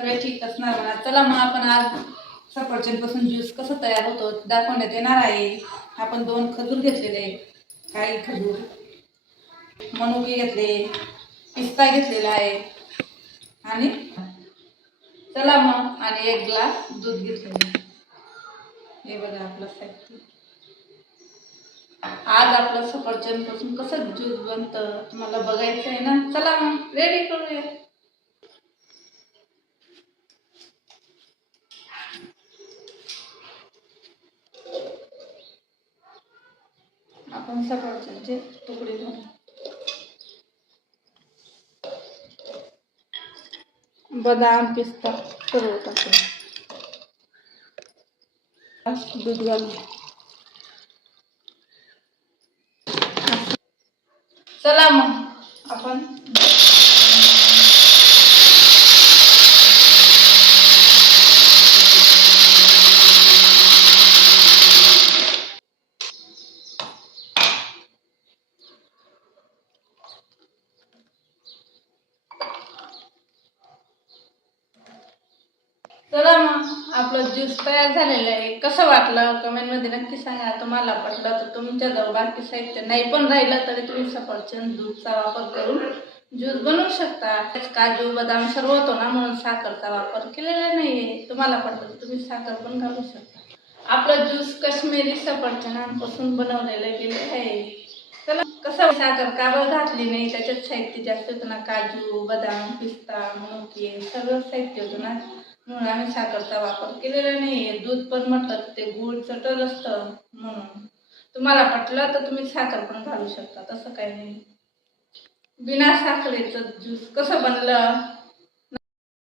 सगळे ठीक असणार म्हणा. चला मग आपण आज सफरचंद पासून ज्यूस कसं तयार होतो दाखवण्यात येणार आहे. आपण 2 खजूर घेतलेले, काही खजूर, मनुके घेतले, पिस्ता घेतलेला आहे आणि चला मग आणि 1 ग्लास दूध घेतलेले. हे बघा आपलं साहित्य. आज आपलं सफरचंद पासून कसं ज्यूस बनतं तुम्हाला बघायचं आहे ना. चला मग रेडी करूया. आपण सफरचंदचे तुकडे घेऊ. बदाम, पिस्ता सर्व टाकू. दूध घालू. चला मग आपण चला मग आपलं ज्यूस तयार झालेलं आहे. कसं वाटलं कमेंटमध्ये नक्की सांगा. तुम्हाला पटलं तर तुमच्याजवळ बाकी साहित्य नाही पण राहिलं तरी तुम्ही सफरचंद दूधचा वापर करून ज्यूस बनवू शकता. काजू बदाम सर्व होतो ना म्हणून साखरचा वापर केलेला नाहीये. तुम्हाला पटलं तर तुम्ही साखर पण घालू शकता. आपलं ज्यूस काश्मीरी सफरचंदांपासून बनवलेलं गेले आहे. चला कसं साखर का बरं घातली नाही, त्याच्यात साहित्य जास्त होतं ना. काजू बदाम पिस्ता मनुके सर्व साहित्य होतं ना म्हणून आम्ही साखरचा वापर केलेला नाहीये. दूध पण म्हटलं तर ते गुळ चटक असतं म्हणून. तुम्हाला पटलं तर तुम्ही साखर पण घालू शकता, तसं काही नाही. बिना साखरेचं ज्यूस कसं बनलं